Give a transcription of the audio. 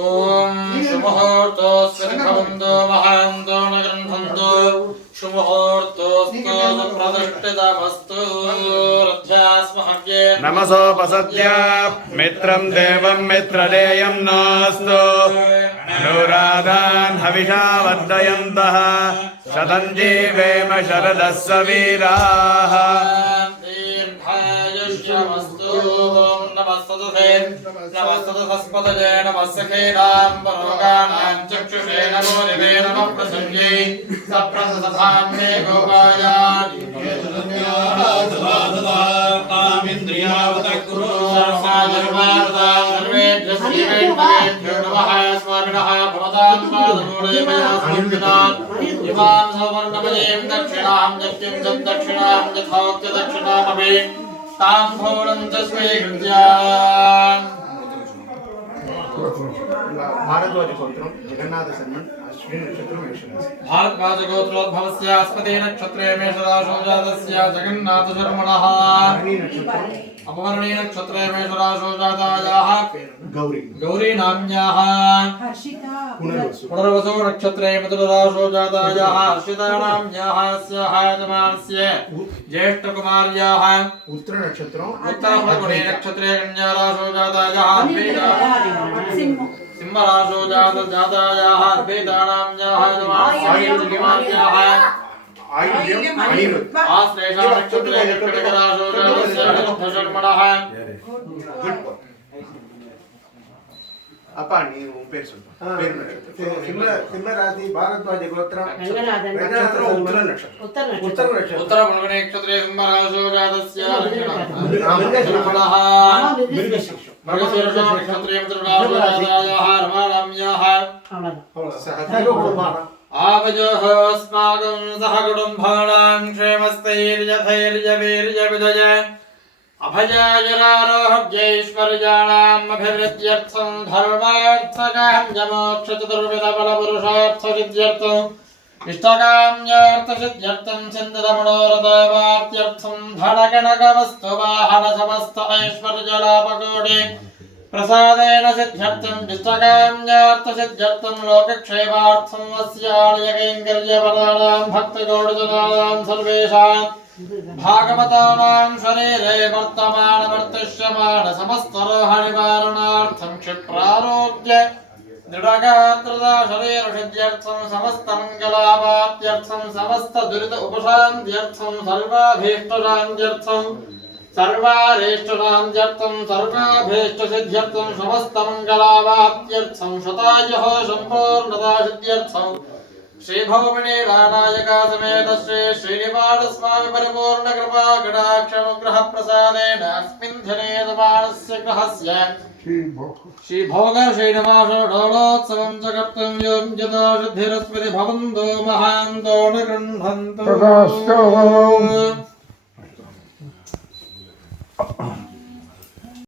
ఓం శుభముహూర్తోస్మిఖవందో మహాంతో నగృహంతో శుభముహూర్తోస్తు ప్రతిష్ఠితమస్తు రథ్యాస్మహవ్యే నమసోపసద్య మిత్రం దేవం మిత్రదేయం నోస్తు అనురాధాన్ హవిషా వర్ధయంతః శతం జీవేమ శరదస్స వీరాః దీర్ఘాయుష్యమస్తు నమస్తతే నమస్తతస్పతజే నమస్సఖేనాం పరోగానాం చక్షుషే నమో నివే నమః ప్రసంగే సప్రససాం మే గోపాయాని ఇంద్రియావతకురు సర్వాజన్మార్తాం సర్వేభ్యో నమః స్వామినః భవతాం పాదమూలే మయా సమర్పితాం ఇమాం సవర్ణమయీం దక్షిణాం యత్కిం దక్షిణాం యథోక్త దక్షిణామపి తాంబూలం చ స్వీకృత్య भारद्वाज गोत्रम जगन्नाथ सन्मन अश्विनी नक्षत्र मेषराशि भारद्वाज गोत्रोद्भवस्य अस्मते नक्षत्रे मेषराशौ जातस्य जगन्नाथ शर्मणः भरणी नक्षत्र अपवर्णी नक्षत्रे मेषराशौ जातायाः गौरी गौरी नाम्याः पुनर्वसु नक्षत्रे मधुराशौ जातायाः हर्षिता नाम्याः अस्याः यजमानस्य ज्येष्ठकुमार्याः उत्तर नक्षत्र उत्तरफल्गुणी नक्षत्रे कन्याराशौ जातायाः सिंहराशौ जातायाः अर्भेदानाम्याः यजमानस्याः आयुर्यम अनिरुद्ध आश्लेषा नक्षत्रे कर्कटकराशौ जातस्य अनिरुद्धशर्मणः अप्पा नीवु पेरु सोल्पा पेरु नक्षत्र सिंह राशि भारद्वाज गोत्रम नक्षत्र उत्तर नक्षत्र उत्तर फल्गुणी नक्षत्रे सिंहराशौ जातस्य शर्मणः मृगशीर्षा नक्षत्रे मृगराशौ जातायाः रमानाम्याः आवयोः अस्माकं सह कुटुम्बानां क्षेमस्थैर्यथैर्यवीर्यविजय अभयाजरारोहव्यैश्वर्याणाम् अभिवृद्ध्यर्थं धर्मार्थकाम्यमोक्षचतुर्विधफलपुरुषार्थसिद्ध्यर्थम् इष्टकाम्यार्थसिद्ध्यर्थं चिन्तितमनोरथावाप्त्यर्थं धनगणकवस्तुवाहनसमस्त ऐश्वर्यलाभकोटि प्रसादेन सिद्ध्यर्थं इष्टकाम्यार्थसिद्ध्यर्थं लोकक्षेमार्थं वस्यालयकैङ्कर्यपराणां भक्तगौडजनानां सर्वेषां भागवतानां शरीरे वर्तमान समस्तरोहनिवारणार्थं क्षिप्रारोग्य दृढगात्रता शरीरसिद्ध्यर्थं समस्तमङ्गलावाप्त्यर्थं समस्तदुरित उपशान्त्यर्थं सर्वाभीष्टशान्त्यर्थं सर्वारेष्टशान्त्यर्थं सर्वाभीष्टसिद्ध्यर्थं समस्तमङ्गलावाप्त्यर्थं शतायुः सम्पूर्णतासिद्ध्यर्थं श्रीभौमिनीलानायका समेत श्री श्रीनिवास स्वामी परिपूर्ण कृपा कटाक्षानुग्रह प्रसादेन अस्मिन् धने यजमानस्य गृहस्य श्रीभोग श्रीनिवासोत्सवं च कर्तव्यं यदा शुद्धिरस्मृति भवन्तो महान्तो न गृह्णन्तु